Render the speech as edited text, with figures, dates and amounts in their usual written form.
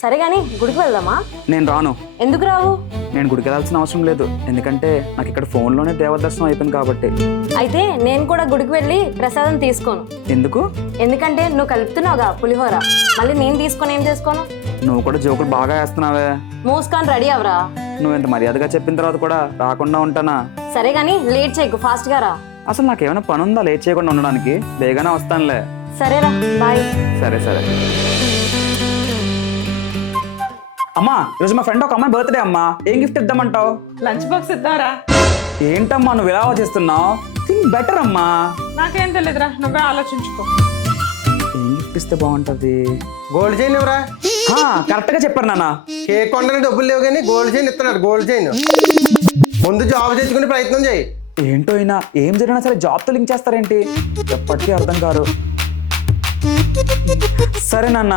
సరే గాని గుడికి వెళ్దామా? నేను రాను. ఎందుకు రావు? నేను గుడికి వెళ్ళాల్సిన అవసరం లేదు, ఎందుకంటే నాకు ఇక్కడ ఫోన్లోనే దేవదర్శనం అయిపోయింది కాబట్టి. అయితే నేను కూడా గుడికి వెళ్ళి ప్రసాదం తీసుకోను. ఎందుకు? ఎందుకంటే నువ్వు కలుపుతున్నావుగా పులిహోర, మళ్ళీ నేను తీసుకొని ఏం చేసుకోను? నువ్వు కూడా జోకులు బాగా వేస్తున్నావే. మూసుకొని రెడీ అవరా. నువ్వు ఇంత మర్యాదగా చెప్పిన తర్వాత కూడా రాకుండా ఉంటానా? సరే గాని లేట్ చేయకు, ఫాస్ట్ గా రా. అసలు నాకేమైనా పని ఉందా లేట్ చేయకుండా ఉండడానికి? బేగానే వస్తానులే. సరేరా, బాయ్. సరే సరే. అమ్మా, ఈరోజు మా ఫ్రెండ్ ఒక అమ్మాయి బర్త్డే అమ్మా, ఏం గిఫ్ట్ ఇద్దామంటావు? లంచ్ బాక్స్ ఇద్దారా? ఏంటమ్మా నువ్వు ఇలా ఆలోచిస్తున్నావు? థింక్ బెటర్ అమ్మా. నాకేం తెలియదురా, నువ్వే ఆలోచించుకో. ఏం గిఫ్ట్ ఇస్తే బాగుంటది? గోల్డ్ చైన్ ఎవరా? కరెక్ట్ గా చెప్పారు నాన్న. కేక్ కొనడానికి డబ్బులు లేవు కానీ గోల్డ్ చైన్ ఇస్తున్నారు. గోల్డ్ చైన్ ముందు జాబ్ తెచ్చుకునే ప్రయత్నం చేయి. ఏంటో అయినా ఏం జరిగినా సరే జాబ్తో లింక్ చేస్తారేంటి? ఎప్పటికీ అర్థం కాదు. సరే నాన్న.